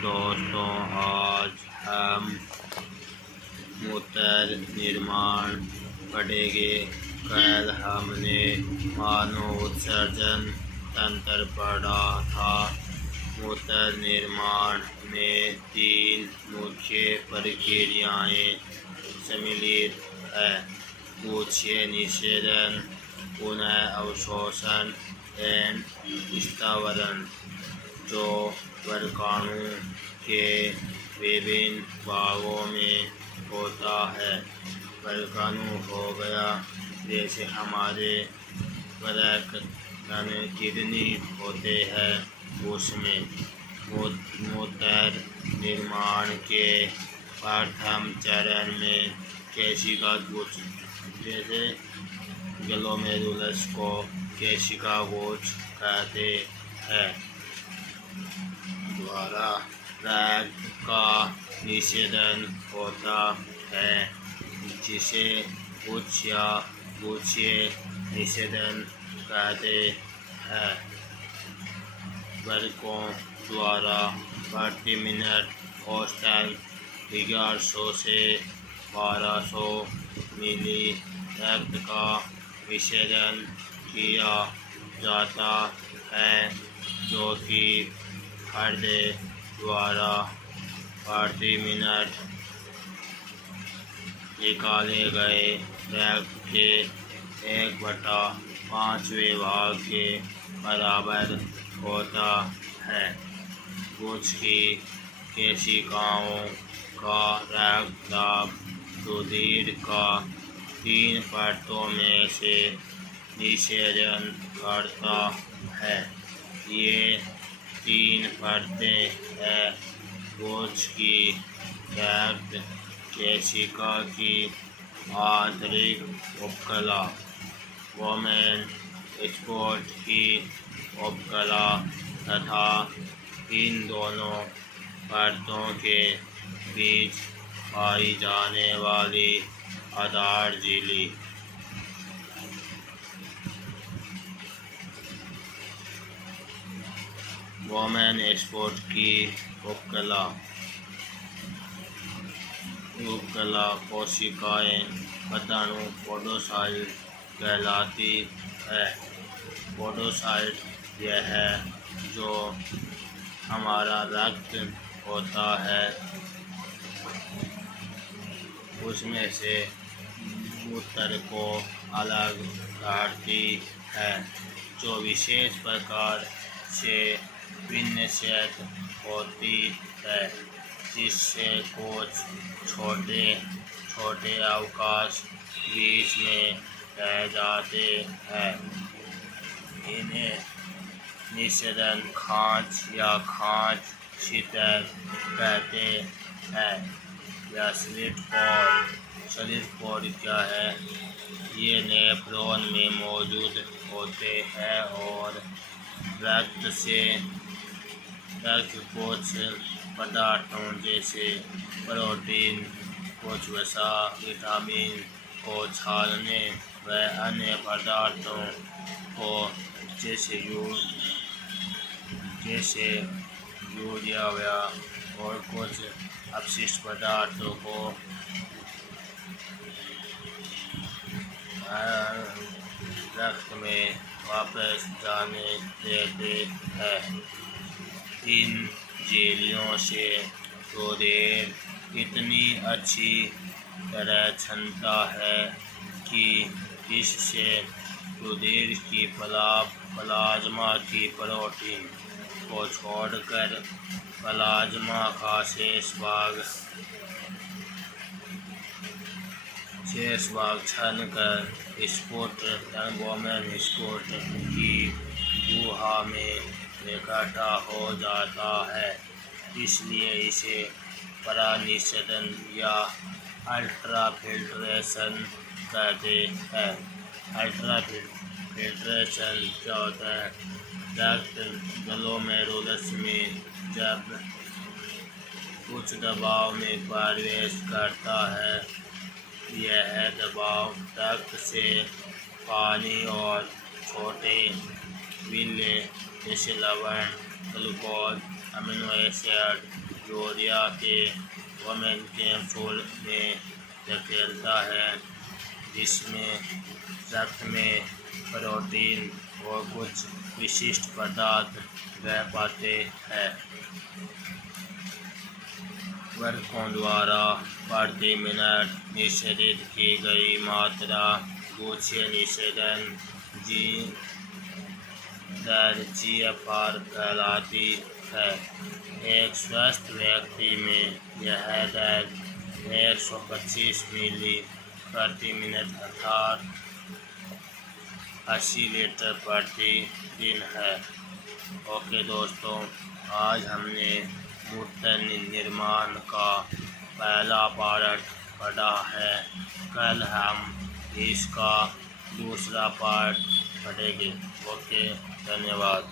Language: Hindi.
दोस्तों, आज हम मूत्र निर्माण पढ़ेंगे। कल हमने मानव उत्सर्जन तंत्र पढ़ा था। मूत्र निर्माण में 3 मुख्य प्रक्रियाएं सम्मिलित हैं: कोशीय निषेधन, पुनः अवशोषण एवं स्थावरण, जो वर्गाणु के विभिन्न भागों में होता है। वर्गाणु हो गया जैसे हमारे वृक्क किडनी होते हैं, उसमें मूत्र निर्माण के प्रथम चरण में केशिका गुच्छ, जैसे ग्लोमेरुलस को केशिका गुच्छ कहते हैं, द्वारा रक्त का निषेधन होता है, जिसे गुच्छ या गुच्छीय निषेधन कहते हैं। वर्गों द्वारा प्रति मिनट औसतन 1100 से 1200 मिली रक्त का विसर्जन किया जाता है, जो कि हृदय द्वारा प्रति मिनट निकाले गए रक्त के 1/5 भाग के बराबर होता है। गुच्छ की केशिकाओं का रक्तदाब रुधिर का 3 परतों में से निषेधन करता है। ये 3 परतें हैं: गुच्छ की रक्त केशिका की आंतरिक उपकला, वोमेन स्पोर्ट की उपकला तथा इन दोनों परतों के बीच पाई जाने वाली आधार झिल्ली। वोमेन स्पोर्ट की उपकला कोशिकाएं पदाणु पोडोसाइट कहलाती है। पोडोसाइट यह है जो हमारा रक्त होता है, उसमें से मूत्र को अलग काटती है, जो विशेष प्रकार से विन्यासित होती है, जिससे कुछ छोटे अवकाश बीच में रह जाते हैं। इन्हें निषेधन खांच या खांच छिद्र कहते हैं, या स्लिट पोर क्या है? ये नेफ्रॉन में मौजूद होते हैं और रक्त कुछ पदार्थों जैसे प्रोटीन, कुछ वसा, विटामिन को छानने व अन्य पदार्थों को जैसे यूरिया और कुछ अपशिष्ट पदार्थों को रक्त में वापस जाने देते हैं। इन झिल्लियों से रुधिर इतनी अच्छी तरह क्षमता है कि इससे रुधिर की प्लाज्मा की प्रोटीन को छोड़कर प्लाज्मा का शेष भाग छनकर वोमेन स्पोर्ट की गुहा में इकट्ठा हो जाता है। इसलिए इसे परानिषेधन या अल्ट्राफिल्ट्रेशन कहते हैं। अल्ट्राफिल्ट्रेशन क्या होता है? रक्त ग्लोमेरुलस में जब उच्च दबाव में प्रवेश करता है, यह दबाव रक्त से पानी और छोटे विल्ले जैसे लवण, ग्लूकोज, अमीनो एसिड यूरिया के वुमेन कैप्सूल में धकेलता है, जिसमें रक्त में प्रोटीन और कुछ विशिष्ट पदार्थ रह पाते हैं। वर्षों द्वारा प्रति मिनट निश्चित की गई मात्रा गुच्छे निषेधन GFR कहलाती है। एक स्वस्थ व्यक्ति में यह दर 125 मिली प्रति मिनट अर्थात 80 लीटर प्रति दिन है। ओके दोस्तों, आज हमने मूत्र निर्माण का पहला पार्ट पढ़ा है। कल हम इसका दूसरा पार्ट पढ़ेंगे। ओके, धन्यवाद।